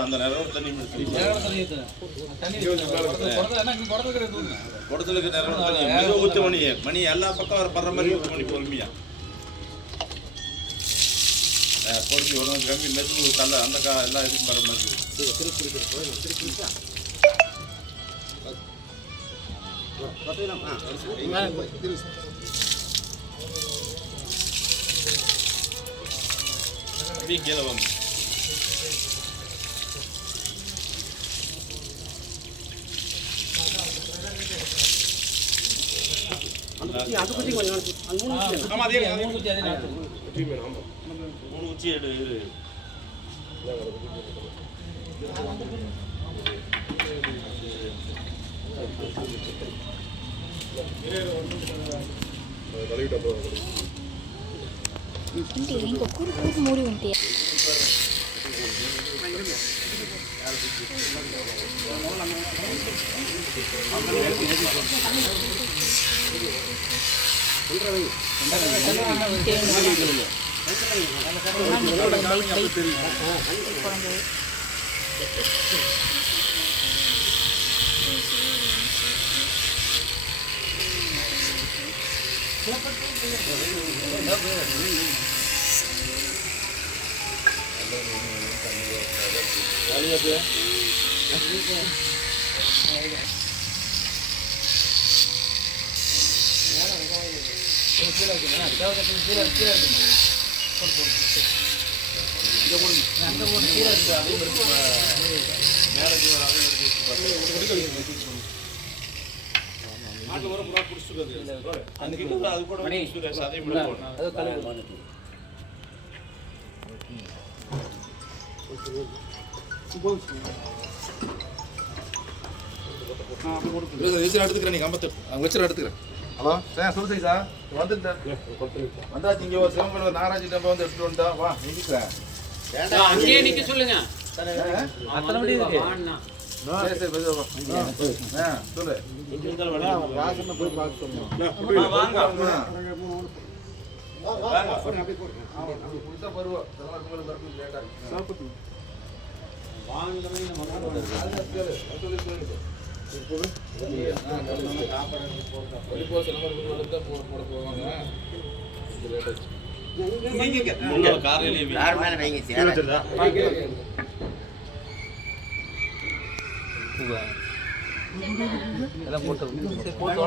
அந்த நேரம் தண்ணி குடத்துக்கு நேரம் ஊற்று மணி எல்லா பக்கம் வர மாதிரி ஊற்று மணி பொறுமையா பொறுமை ஒரு கம்மி மெத்து தலை அந்த எல்லா இதுக்கும் வர மாதிரி கீழே வாங்க மூணு குச்சி எடு మూడి ఉంటాయి எடுத்துக்கிறேன் நீங்க எடுத்துக்கிறேன் ஹலோ சார் சொல்லு சார் வந்துட்டேன் வந்தாச்சு இங்க ஒரு சிவன் நாகராஜ் டெம்போ வந்து எடுத்துட்டு வந்தா வா நிக்கிறேன் அங்கேயே நிக்க சொல்லுங்க அத்தனை மணி இருக்கு சரி சரி சொல்லு வாசல்ல போய் பார்க்க சொன்னோம் வாங்க வாங்க அப்படி குடிச்சா பருவம் உங்களுக்கு வரணும் லேட்டா சாப்பிட்டு வாங்க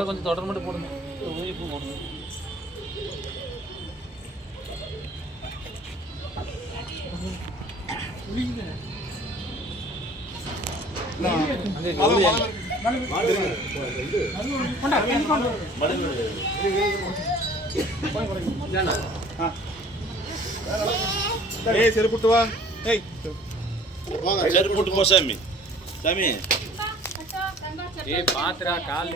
கொஞ்சம் தொடர் மட்டும் போடுங்க செருப்புட்டு வா செருப்புட்டு போ சாமி சாமி பாத்துரா கால்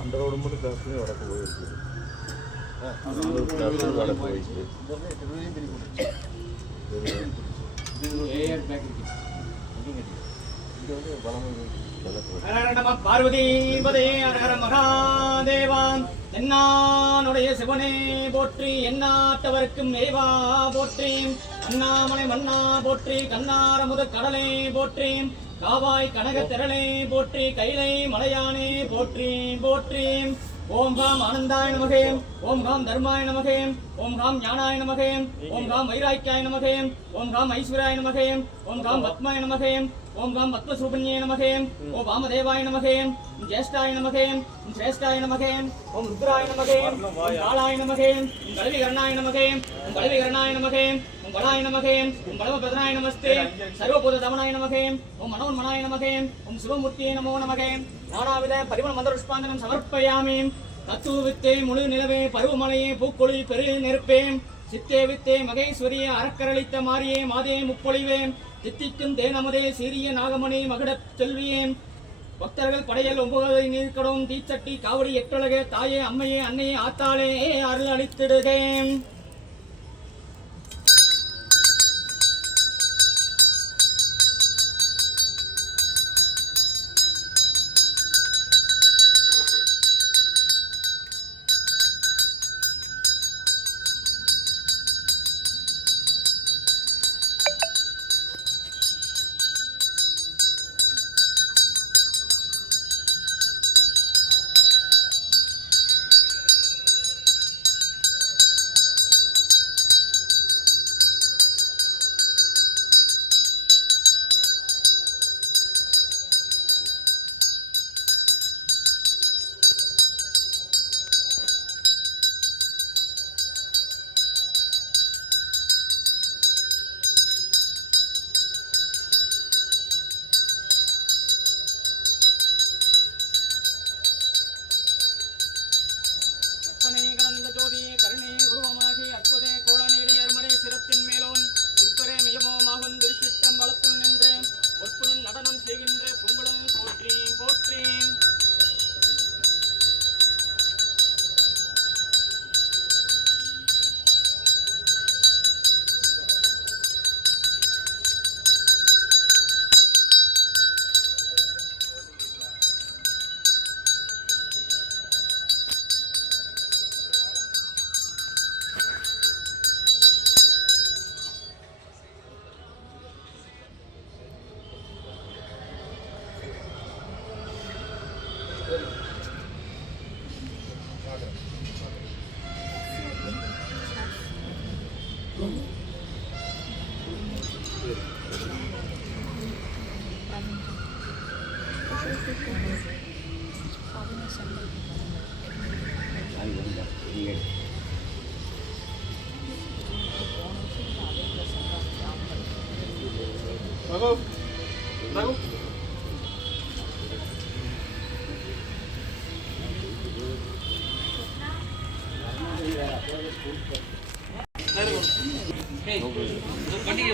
அந்த ரோடு மட்டும் காசு வடக்கு போயிருக்கு வடக்கு போயிருக்கு பார்வதி மகாதேவான் என்னானுடைய சிவனே போற்றி எந்நாட்டவர்க்கும் இறைவா போற்றி அண்ணாமலை மன்னா போற்றி கண்ணாரமுத கடலே போற்றி காவாய் கனக திரளே போற்றி கைலை மலையானே போற்றி போற்றி ஓம் காம் ஆனந்தாய நமகே ஓம் காம் தர்மாய நமகே ஓம் காம் ஞானாய நமகே ஓம் காம் வைராக்கியாய நமகே ஓம் காம் ஐஸ்வர்யாய நமகே ஓம் காம் பத்மாய நமகே ஓம் காம் பத்மஸ்வரூபிண்யே நமகே ஓம் வாமதேவாய நமகே ஜேஷ்டாய நமகே श्रेष्ठाय नमः ओम रुद्राय नमः ओम कालाय नमः ओम कलविकरणाय नमः ओम कलविकरणाय नमः ओम बलाय नमः ओम बलवभद्राय नमस्ते सर्वभूतदमनाय नमः ओम मनोन्मनाय नमः ओम शिवमूर्तिये नमो नमः नानाविध परिमल मन्त्रपुष्पाञ्जलिं समर्पयामि तत्तुवित्ते मुळु निलवे परुवमलये पूक्कोळि पेरु नेरुप्पे சித்தே வித்தே மகேஸ்வரியே அறக்கரளித்த மாரியே மாதே முப்பொழிவே தித்திக்கும் தேனமதே சீரிய நாகமணி மகுடச் செல்வியே பக்தர்கள் படையல் 9 நீர்க்கடும் தீச்சட்டி காவடி எட்டழகே தாயே அம்மையே அன்னையே ஆத்தாளே அருள் அளித்திடுகேன்.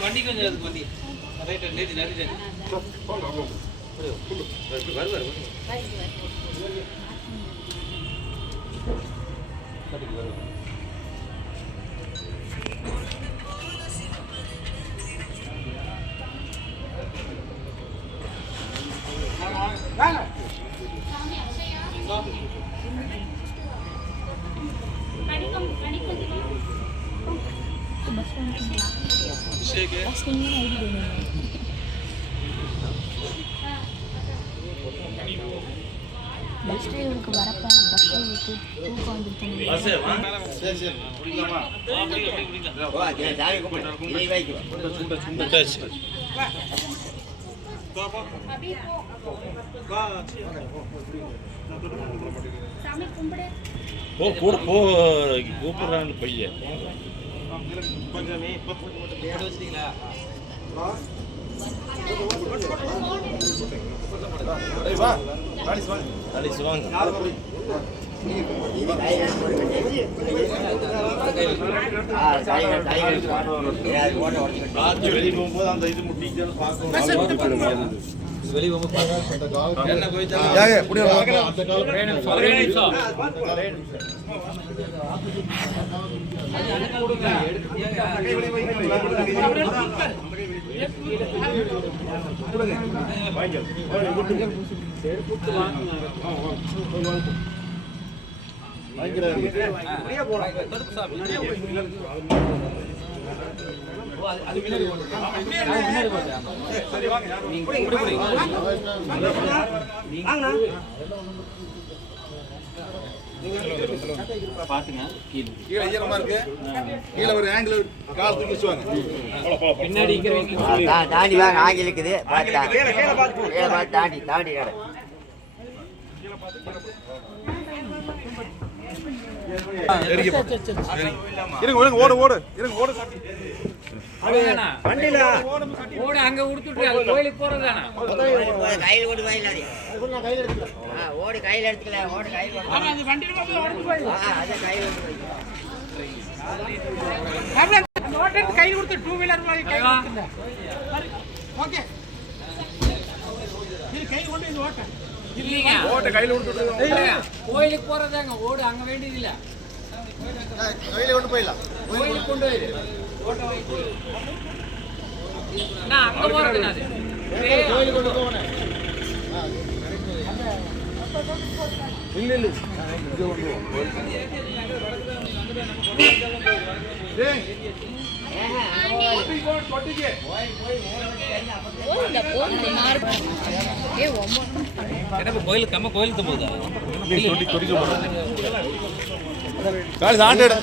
வண்டி கொஞ்சம் அதுக்கு வண்டி ரைட் நேதி நேதி வரு பஸ் டிரைவருக்கு வரப்ப பஸ் டிரைவருக்கு தூக்கம் வந்துருச்சு. போ கூட போ கூப்பிடுறான்னு பையன் வெளியே போகும்போது அந்த இது முட்டிட்டு பார்க்கணும். வெளியே பாத்துங்க கீழே கீழே ஈரமா இருக்கு. கீழே ஒரு ஆங்கிள் கால் தூக்கி வச்சுவாங்க. பின்னாடி இருக்கிறவங்க தாண்டி வாங்க ஆங்கில இருக்குது தாண்டி தாண்டி இருங்க ஓடு ஓடு இருங்க ஓடு. வண்டியில ஓடு அங்க உடுத்துட்டு கோயிலுக்கு போறதானா கையில் ஓடு கையில் ஓடு கையில் எடுத்துக்கல ஓடு கையில் அதை கையில் கையில் கொடுத்து டூ வீலர் மாதிரி கையில் ஓகே இது கையில் கொண்டு இது ஓட்ட இல்லைங்க ஓட்ட கையில விட்டுட்டு கோயிலுக்கு போறதாங்க ஓடு அங்க வேண்டியது இல்ல கையில கொண்டு போயிடலாம். கோயிலுக்கு கொண்டு போயிரு நான் அங்க போறது நான் கோயிலுக்கு கொண்டு போகணும் இல்ல இல்ல டேய் கொட்டிக்கே எனக்கு கோயிலுக்கு நம்ம கோயிலுக்கு போகுதா கால் தாண்டட